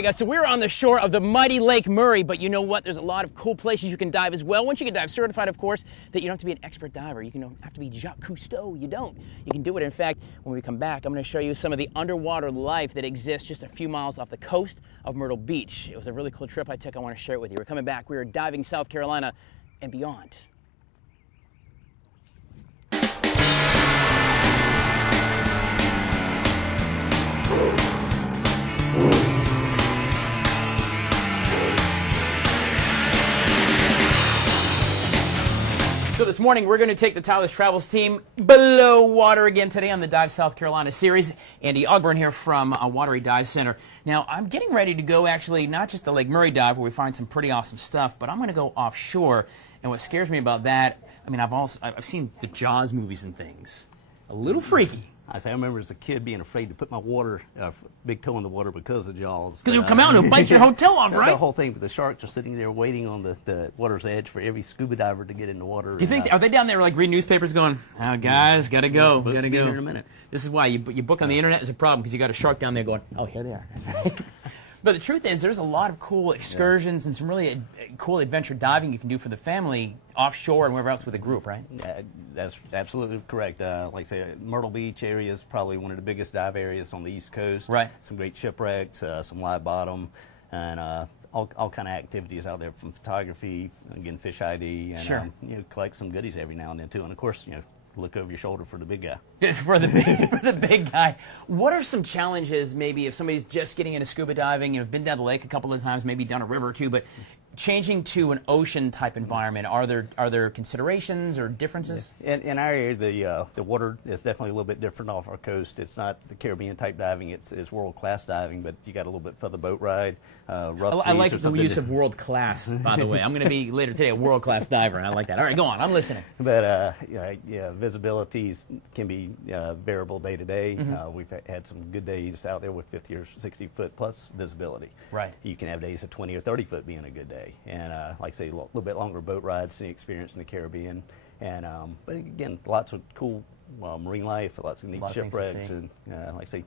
right, guys, so we're on the shore of the mighty Lake Murray, but you know what? There's a lot of cool places you can dive as well. Once you get dive certified, of course, that you don't have to be an expert diver. You don't have to be Jacques Cousteau. You don't. You can do it. In fact, when we come back, I'm going to show you some of the underwater life that exists just a few miles off the coast of Myrtle Beach. It was a really cool trip I took. I want to share it with you. We're coming back. We are diving South Carolina and beyond. So this morning, we're going to take the Tyler's Travels team below water again today on the Dive South Carolina series. Andy Ogburn here from Wateree Dive Center. Now, I'm getting ready to go actually not just the Lake Murray dive where we find some pretty awesome stuff, but I'm going to go offshore. And what scares me about that, I mean, I've seen the Jaws movies and things. A little freaky. I remember as a kid being afraid to put my big toe in the water because of Jaws. Because it'll come out and bite your hotel off, right? The whole thing, but the sharks are sitting there waiting on the water's edge for every scuba diver to get in the water. Do you think, are they down there like reading newspapers going, oh, guys, gotta go, gotta go. Here in a minute. This is why you book on the internet is a problem, because you got a shark down there going, oh, here they are. But the truth is, there's a lot of cool excursions and some really cool adventure diving you can do for the family offshore and wherever else with a group, right? Yeah, that's absolutely correct. Like I say, Myrtle Beach area is probably one of the biggest dive areas on the East Coast. Right. Some great shipwrecks, some live bottom, and all kind of activities out there, from photography, again, fish ID, and you know, collect some goodies every now and then too. And of course, you know, look over your shoulder for the big guy. for the big guy. What are some challenges, maybe, if somebody's just getting into scuba diving, you know, been down the lake a couple of times, maybe down a river or two, but changing to an ocean type environment, are there considerations or differences? In our area, the water is definitely a little bit different off our coast. It's not the Caribbean type diving. It's world class diving, but you got a little bit further boat ride, rough seas. I like the use of world class, by the way. I'm going to be later today a world class diver. I like that. All right, go on. I'm listening. But visibilities can be variable day to day. We've had some good days out there with 50 or 60 foot plus visibility. Right. You can have days of 20 or 30 foot being a good day. And like I say, a little bit longer boat rides than the experience in the Caribbean. And but again, lots of cool marine life, lots of neat shipwrecks, and like I say,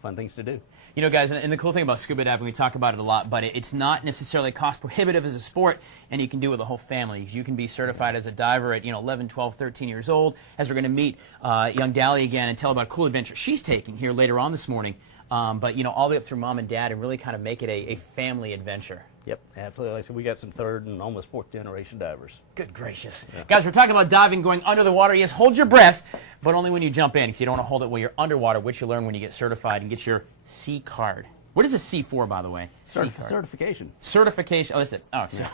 fun things to do. You know, guys, and the cool thing about scuba diving, we talk about it a lot, but it's not necessarily cost prohibitive as a sport, and you can do it with the whole family. You can be certified as a diver at 11, 12, 13 years old, as we're going to meet young Dally again and tell about a cool adventure she's taking here later on this morning. But all the way up through mom and dad, and really kind of make it a family adventure. Yep, absolutely. So we got some third and almost fourth generation divers. Good gracious. Yeah. Guys, we're talking about diving, going under the water. Yes, hold your breath, but only when you jump in, because you don't want to hold it while you're underwater, which you learn when you get certified and get your C card. What is a C for, by the way? Certification. Certification. Oh, that's it. Oh, so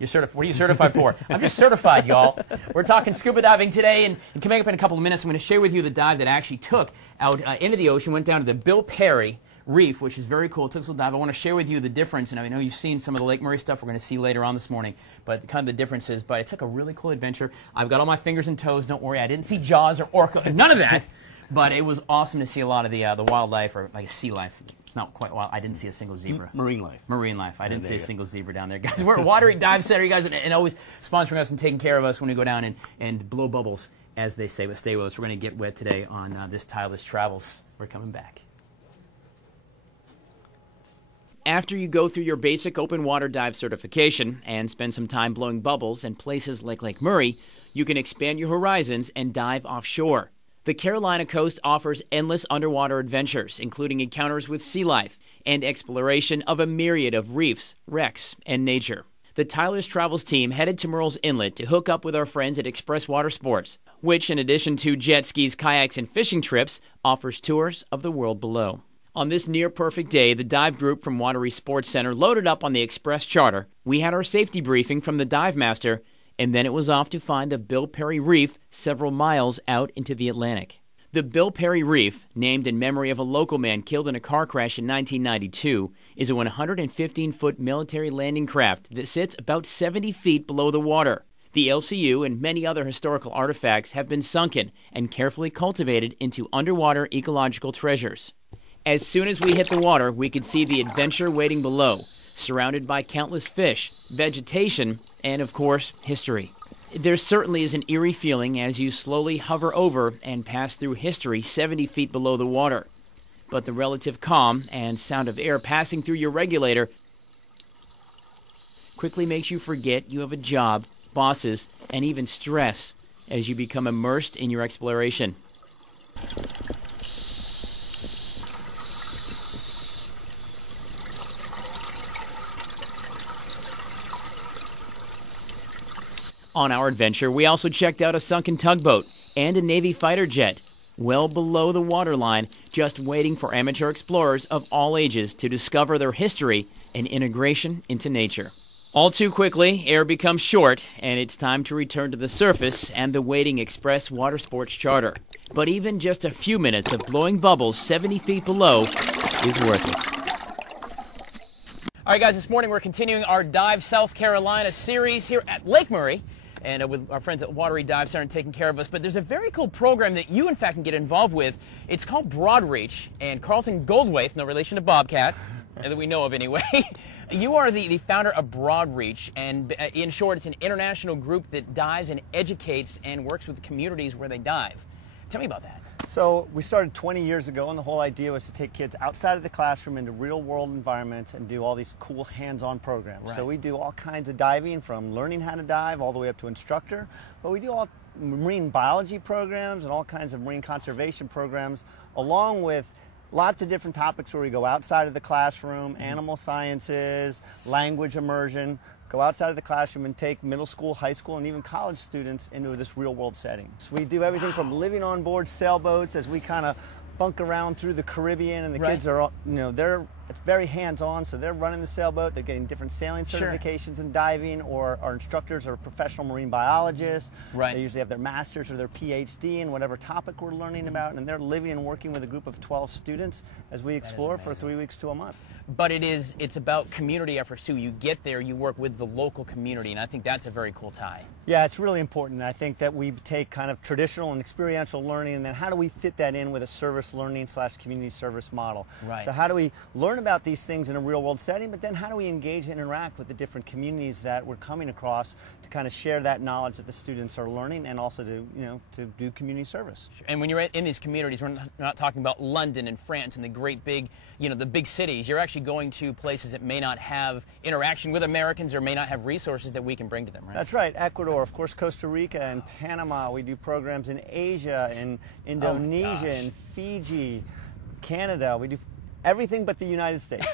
you're certified. What are you certified for? I'm just certified, y'all. We're talking scuba diving today, and coming up in a couple of minutes, I'm going to share with you the dive that I actually took out into the ocean, went down to the Bill Perry Reef, which is very cool. Took a little dive. I want to share with you the difference, and I know you've seen some of the Lake Murray stuff we're going to see later on this morning, but kind of the differences. But I took a really cool adventure. I've got all my fingers and toes. Don't worry, I didn't see Jaws or orca, none of that. But it was awesome to see a lot of the wildlife, or like sea life. It's not quite wild. I didn't see a single zebra. Marine life. Marine life. I didn't see a single zebra down there, guys. We're at Wateree Dive Center, you guys, and always sponsoring us and taking care of us when we go down and blow bubbles, as they say. But stay with us. We're going to get wet today on this Tyler's Travels. We're coming back. After you go through your basic open water dive certification and spend some time blowing bubbles in places like Lake Murray, you can expand your horizons and dive offshore. The Carolina coast offers endless underwater adventures, including encounters with sea life and exploration of a myriad of reefs, wrecks, and nature. The Tyler's Travels team headed to Murrells Inlet to hook up with our friends at Express Water Sports, which, in addition to jet skis, kayaks, and fishing trips, offers tours of the world below. On this near-perfect day, the dive group from Wateree Sports Center loaded up on the Express charter. We had our safety briefing from the dive master, and then it was off to find the Bill Perry Reef several miles out into the Atlantic. The Bill Perry Reef, named in memory of a local man killed in a car crash in 1992, is a 115-foot military landing craft that sits about 70 feet below the water. The LCU and many other historical artifacts have been sunken and carefully cultivated into underwater ecological treasures. As soon as we hit the water, we could see the adventure waiting below, surrounded by countless fish, vegetation, and, of course, history. There certainly is an eerie feeling as you slowly hover over and pass through history 70 feet below the water. But the relative calm and sound of air passing through your regulator quickly makes you forget you have a job, bosses, and even stress as you become immersed in your exploration. On our adventure, we also checked out a sunken tugboat and a Navy fighter jet, well below the waterline, just waiting for amateur explorers of all ages to discover their history and integration into nature. All too quickly, air becomes short, and it's time to return to the surface and the waiting Express water sports charter. But even just a few minutes of blowing bubbles 70 feet below is worth it. All right, guys, this morning we're continuing our Dive South Carolina series here at Lake Murray. And with our friends at Wateree Dive Center taking care of us. But there's a very cool program that you, in fact, can get involved with. It's called Broadreach, and Carlton Goldwaith, no relation to Bobcat, that we know of anyway. You are the founder of Broadreach, and in short, it's an international group that dives and educates and works with communities where they dive. Tell me about that. So we started 20 years ago, and the whole idea was to take kids outside of the classroom into real-world environments and do all these cool hands-on programs. Right. So we do all kinds of diving, from learning how to dive all the way up to instructor, but we do all marine biology programs and all kinds of marine conservation programs, along with lots of different topics where we go outside of the classroom, animal sciences, language immersion, go outside of the classroom and take middle school, high school, and even college students into this real-world setting. So we do everything from living on board sailboats as we kind of bunk around through the Caribbean, and the kids are, it's very hands-on, so they're running the sailboat, they're getting different sailing certifications in diving, or our instructors are professional marine biologists. Right. They usually have their master's or their PhD in whatever topic we're learning about, and they're living and working with a group of 12 students as we explore for 3 weeks to a month. But it's about community efforts too. You get there, you work with the local community, and I think that's a very cool tie. Yeah, it's really important. I think that we take kind of traditional and experiential learning, and then how do we fit that in with a service learning / community service model? Right. So how do we learn about these things in a real world setting, but then how do we engage and interact with the different communities that we're coming across to kind of share that knowledge that the students are learning, and also to, to do community service. And when you're in these communities, we're not talking about London and France and the great big, the big cities. You're actually going to places that may not have interaction with Americans or may not have resources that we can bring to them, right? That's right. Ecuador, of course, Costa Rica and Panama. We do programs in Asia, in Indonesia, in Fiji, Canada. We do everything but the United States.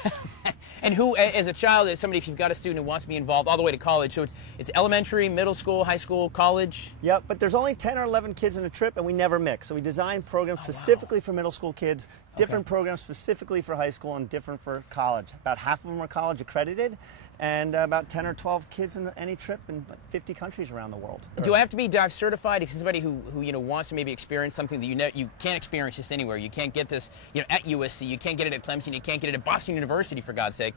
And who, as a child, as somebody, if you've got a student who wants to be involved all the way to college, so it's elementary, middle school, high school, college? Yep, but there's only 10 or 11 kids in a trip, and we never mix. So we design programs specifically for middle school kids, different programs specifically for high school, and different for college. About half of them are college accredited, and about 10 or 12 kids in any trip in 50 countries around the world. Do I have to be dive certified? Is somebody who wants to maybe experience something that you can't experience just anywhere? You can't get this at USC, you can't get it at Clemson, you can't get it at Boston University, for God's sake.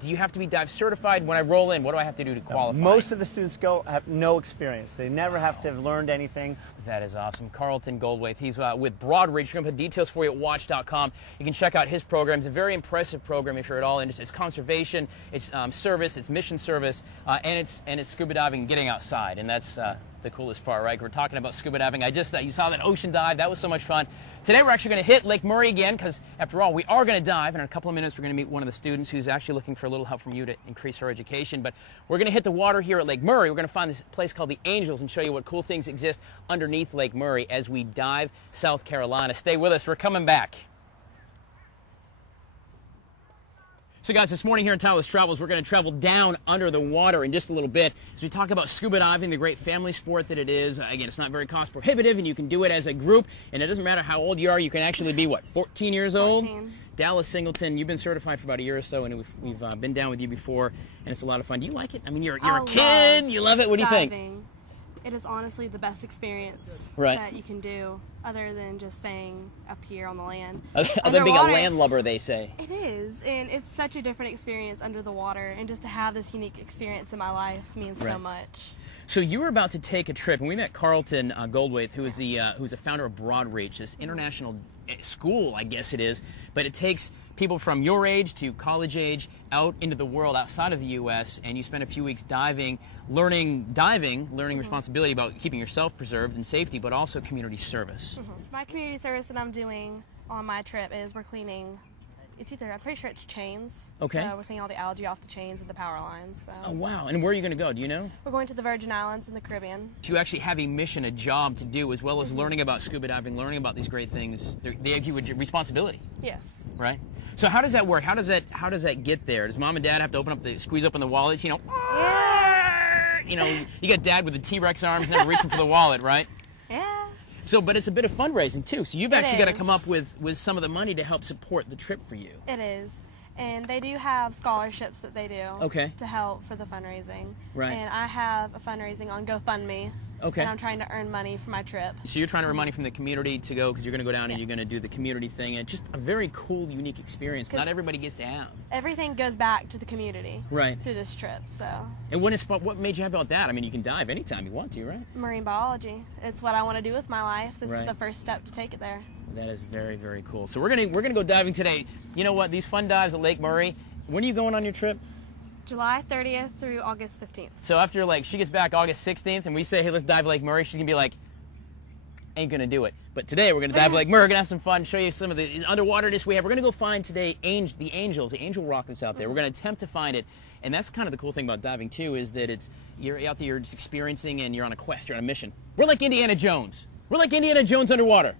Do you have to be dive certified? When I roll in, what do I have to do to qualify? Most of the students have no experience. They never have to have learned anything. That is awesome. Carlton Goldwaith, he's with Broadreach. We're going to put details for you at watch.com. You can check out his program. It's a very impressive program if you're at all interested. It's conservation, it's service, it's mission service, and it's scuba diving and getting outside. And that's the coolest part, right? We're talking about scuba diving. You saw that ocean dive. That was so much fun. Today we're actually going to hit Lake Murray again, because after all, we are going to dive. And in a couple of minutes, we're going to meet one of the students who's actually looking for a little help from you to increase her education. But we're going to hit the water here at Lake Murray. We're going to find this place called the Angels and show you what cool things exist underneath Lake Murray as we dive South Carolina. Stay with us. We're coming back. So guys, this morning here in Tyler's Travels, we're going to travel down under the water in just a little bit as we talk about scuba diving, the great family sport that it is. Again, it's not very cost prohibitive, and you can do it as a group, and it doesn't matter how old you are. You can actually be, 14 years old? 14. Dallas Singleton, you've been certified for about a year or so, and we've been down with you before, and it's a lot of fun. Do you like it? I mean, you're a kid. You love it. What do you think? It is honestly the best experience that you can do, other than just staying up here on the land. Other than being a landlubber, they say. It is, and it's such a different experience under the water, and just to have this unique experience in my life means so much. So you were about to take a trip, and we met Carlton Goldwaith, who's the founder of Broadreach, this international school, I guess it is, but it takes people from your age to college age out into the world outside of the U.S., and you spend a few weeks learning responsibility about keeping yourself preserved and safety, but also community service. My community service that I'm doing on my trip is we're cleaning, I'm pretty sure it's chains. Okay. So we're cleaning all the algae off the chains and the power lines. So. Oh, wow. And where are you going to go? Do you know? We're going to the Virgin Islands in the Caribbean. You actually have a mission, a job to do, as well as learning about scuba diving, learning about these great things. They give you a responsibility. Yes. Right? So how does that work? How does that get there? Does mom and dad have to squeeze open the wallets, you know? Yeah. You know, you got dad with the T-Rex arms never reaching for the wallet, right? Yeah. So, but it's a bit of fundraising too. So you've actually got to come up with some of the money to help support the trip for you. It is. And they do have scholarships that they do to help for the fundraising. Right. And I have a fundraising on GoFundMe. Okay. And I'm trying to earn money for my trip. So you're trying to earn money from the community to go, because you're going to go down and you're going to do the community thing. And just a very cool, unique experience not everybody gets to have. Everything goes back to the community through this trip. So. And what made you happy about that? I mean, you can dive anytime you want to, right? Marine biology. It's what I want to do with my life. This is the first step to take it there. That is very, very cool. So we're gonna go diving today. You know what? These fun dives at Lake Murray. When are you going on your trip? July 30th through August 15th. So after, like, she gets back August 16th and we say, hey, let's dive Lake Murray, she's going to be like, ain't going to do it. But today we're going to dive Lake Murray. We're going to have some fun, show you some of the underwaterness we have. We're going to go find today the angel rock that's out there. We're going to attempt to find it. And that's kind of the cool thing about diving, too, is that you're out there, you're just experiencing, and you're on a quest, you're on a mission. We're like Indiana Jones. We're like Indiana Jones underwater.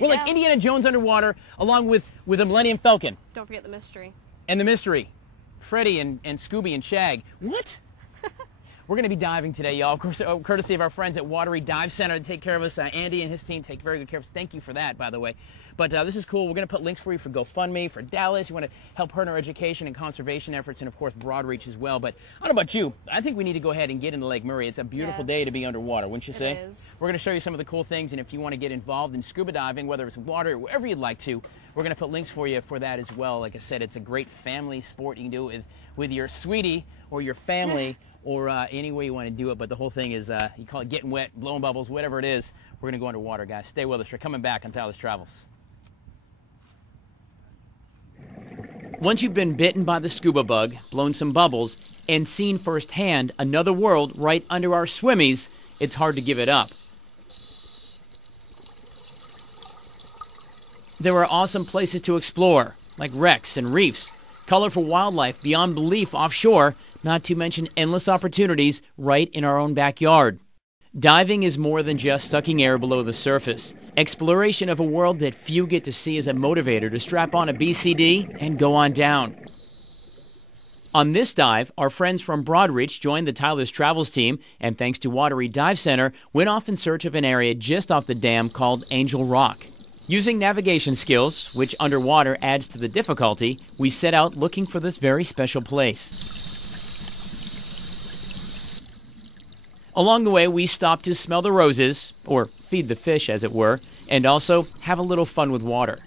We're like Indiana Jones underwater, along with the Millennium Falcon. Don't forget the mystery. And the mystery. Freddie and Scooby and Shag. What? We're going to be diving today, y'all. Of course, courtesy of our friends at Wateree Dive Center to take care of us. Andy and his team take very good care of us. Thank you for that, by the way. But this is cool. We're going to put links for you for GoFundMe, for Dallas. You want to help her in her education and conservation efforts, and, of course, Broadreach as well. But I don't know about you. I think we need to go ahead and get into Lake Murray. It's a beautiful day to be underwater, wouldn't you say? It is. We're going to show you some of the cool things, and if you want to get involved in scuba diving, whether it's water or wherever you'd like to, we're going to put links for you for that as well. Like I said, it's a great family sport. You can do it with your sweetie or your family or any way you want to do it. But the whole thing is, you call it getting wet, blowing bubbles, whatever it is. We're going to go underwater, guys. Stay with us. We're coming back on Tyler's Travels. Once you've been bitten by the scuba bug, blown some bubbles, and seen firsthand another world right under our swimmies, it's hard to give it up. There are awesome places to explore, like wrecks and reefs, colorful wildlife beyond belief offshore, not to mention endless opportunities right in our own backyard. Diving is more than just sucking air below the surface. Exploration of a world that few get to see is a motivator to strap on a BCD and go on down. On this dive, our friends from Broadreach joined the Tyler's Travels team, and thanks to Wateree Dive Center, went off in search of an area just off the dam called Angel Rock. Using navigation skills, which underwater adds to the difficulty, we set out looking for this very special place. Along the way, we stopped to smell the roses, or feed the fish, as it were, and also have a little fun with water.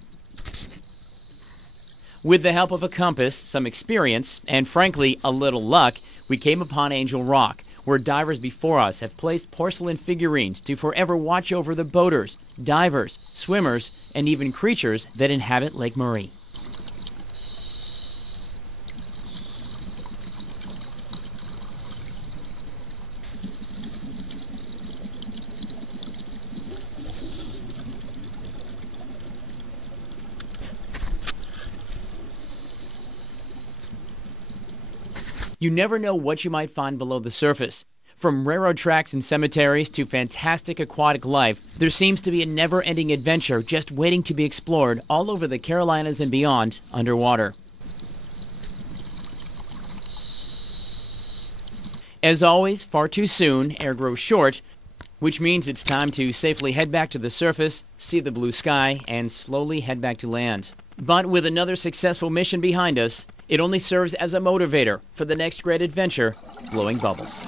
With the help of a compass, some experience, and frankly, a little luck, we came upon Angel Rock, where divers before us have placed porcelain figurines to forever watch over the boaters, divers, swimmers, and even creatures that inhabit Lake Murray. You never know what you might find below the surface. From railroad tracks and cemeteries to fantastic aquatic life, there seems to be a never-ending adventure just waiting to be explored all over the Carolinas and beyond underwater. As always, far too soon, air grows short, which means it's time to safely head back to the surface, see the blue sky, and slowly head back to land. But with another successful mission behind us, it only serves as a motivator for the next great adventure, blowing bubbles.